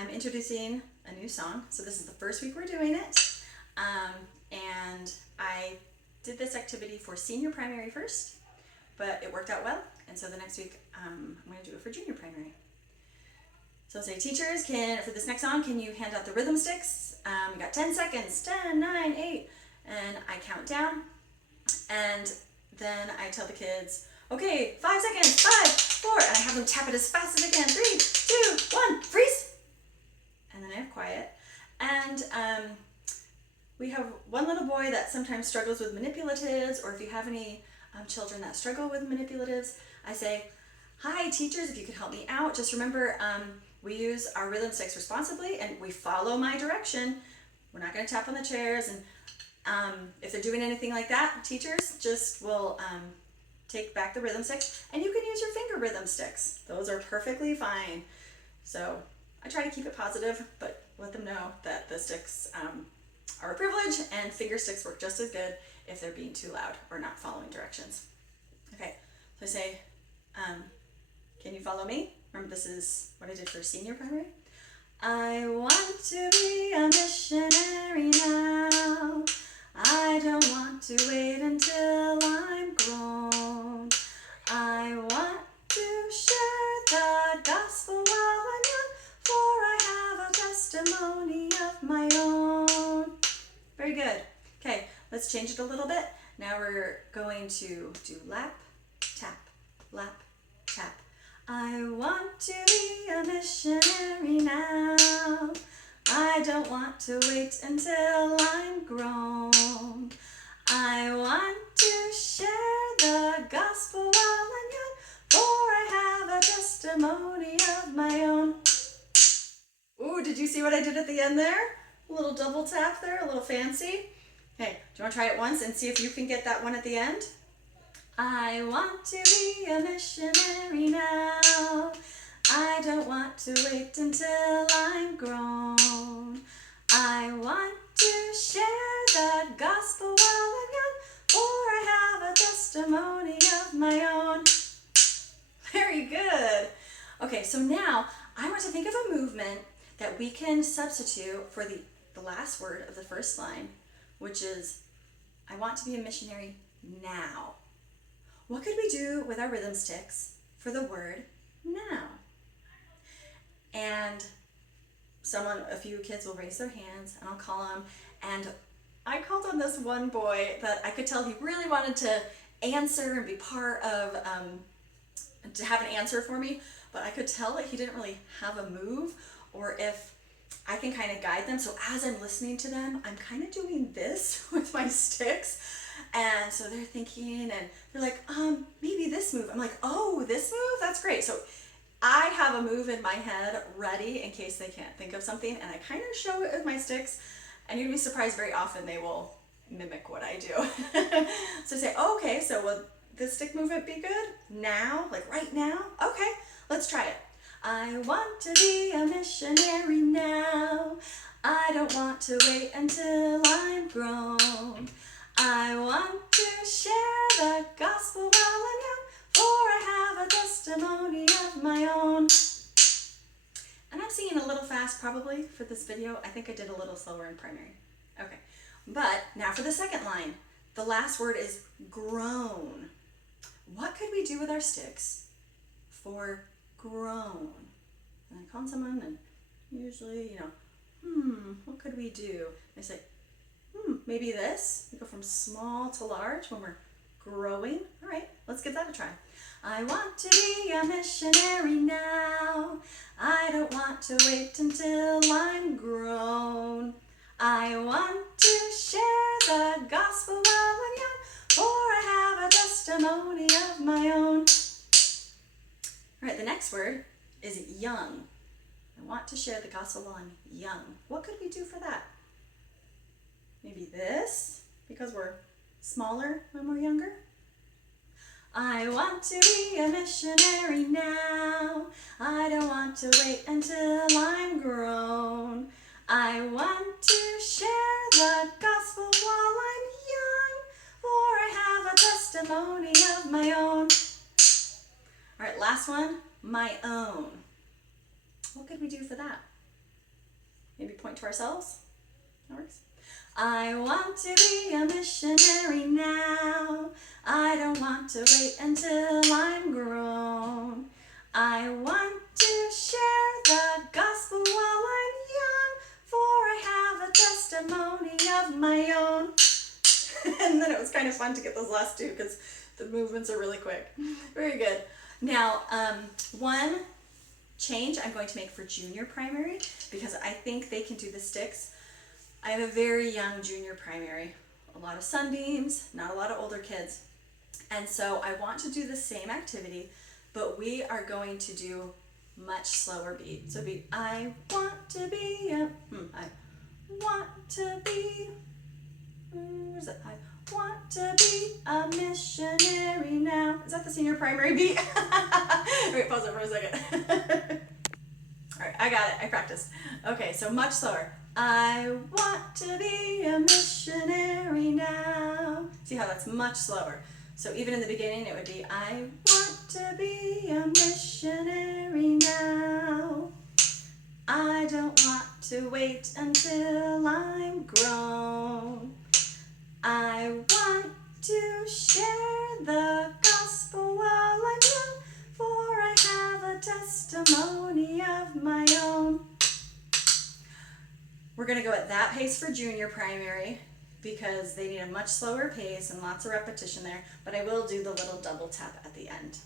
I'm introducing a new song. So this is the first week we're doing it. And I did this activity for senior primary first, but it worked out well. And so the next week, I'm going to do it for junior primary. So I'll say, teachers, for this next song, can you hand out the rhythm sticks? We got 10 seconds, 10, 9, 8, and I count down. And then I tell the kids, okay, 5 seconds, 5, 4, and I have them tap it as fast as they can. 3, 2, 1, freeze. And then I have quiet. And we have one little boy that sometimes struggles with manipulatives, or if you have any children that struggle with manipulatives, I say, hi teachers, if you could help me out, just remember we use our rhythm sticks responsibly and we follow my direction. We're not going to tap on the chairs, and if they're doing anything like that, teachers just will take back the rhythm sticks, and you can use your finger rhythm sticks. Those are perfectly fine. So I try to keep it positive, but let them know that the sticks are a privilege, and finger sticks work just as good if they're being too loud or not following directions. Okay, so I say, can you follow me? Remember, this is what I did for senior primary. I want to be a missionary now. I don't want to wait until I'm grown. I want to share the gospel while I'm young, for I have a testimony of my own. Very good. Okay, let's change it a little bit. Now we're going to do lap, tap, lap, tap. I want to be a missionary now. I don't want to wait until I'm grown. I want to share the gospel while I'm young, for I have a testimony of my own. Ooh, did you see what I did at the end there? A little double tap there, a little fancy. Okay, do you want to try it once and see if you can get that one at the end? I want to be a missionary now. I don't want to wait until I'm grown. I want to share the gospel while I'm young, for I have a testimony of my own. Very good. Okay, so now I want to think of a movement that we can substitute for the last word of the first line, which is, I want to be a missionary now. What could we do with our rhythm sticks for the word now? And a few kids will raise their hands, and I'll call them. And I called on this one boy that I could tell he really wanted to answer and be part of, to have an answer for me, but I could tell that he didn't really have a move, or if I can kind of guide them. So as I'm listening to them, I'm kind of doing this with my sticks. And so they're thinking, and they're like, maybe this move. I'm like, oh, this move? That's great. So I have a move in my head ready in case they can't think of something, and I kind of show it with my sticks, and you'd be surprised very often they will mimic what I do. So say, oh, okay, so will this stick movement be good? Now? Like right now? Okay, let's try it. I want to be a missionary now. I don't want to wait until I'm grown. I want to share the gospel while I'm young, for I have a testimony of my own. And I'm singing a little fast probably for this video. I think I did a little slower in primary. Okay, but now for the second line. The last word is grown. What could we do with our sticks for grown? And I call someone, and usually, what could we do? I say, maybe this. We go from small to large when we're growing. All right, let's give that a try. I want to be a missionary now. I don't want to wait until I'm grown. I want to share the gospel while I'm young, for I have a testimony of my own. All right, the next word is young. I want to share the gospel while I'm young. What could we do for that? Maybe this, because we're smaller when we're younger. I want to be a missionary now. I don't want to wait until I'm grown. I want to share the gospel while I'm young, for I have a testimony of my own. All right, last one, my own. What could we do for that? maybe point to ourselves. That works. I want to be a missionary now. I don't want to wait until I'm grown. I want to share the gospel while I'm young, for I have a testimony of my own. And then it was kind of fun to get those last two because the movements are really quick. Very good. Now, one change I'm going to make for junior primary, because I think they can do the sticks. I have a very young junior primary, a lot of sunbeams, not a lot of older kids. And so I want to do the same activity, but we are going to do much slower beat. So beat, I want to be I want to be, where's it? I want to be a missionary now. Is that the senior primary beat? Wait, pause it for a second. All right, I got it, I practiced. Okay, so much slower. I want to be a missionary now. See how that's much slower. So even in the beginning it would be, I want to be a missionary now. I don't want to wait until I'm grown. I want to share the gospel while I'm young, for I have a testimony of my own. We're going to go at that pace for junior primary because they need a much slower pace and lots of repetition there, but I will do the little double tap at the end.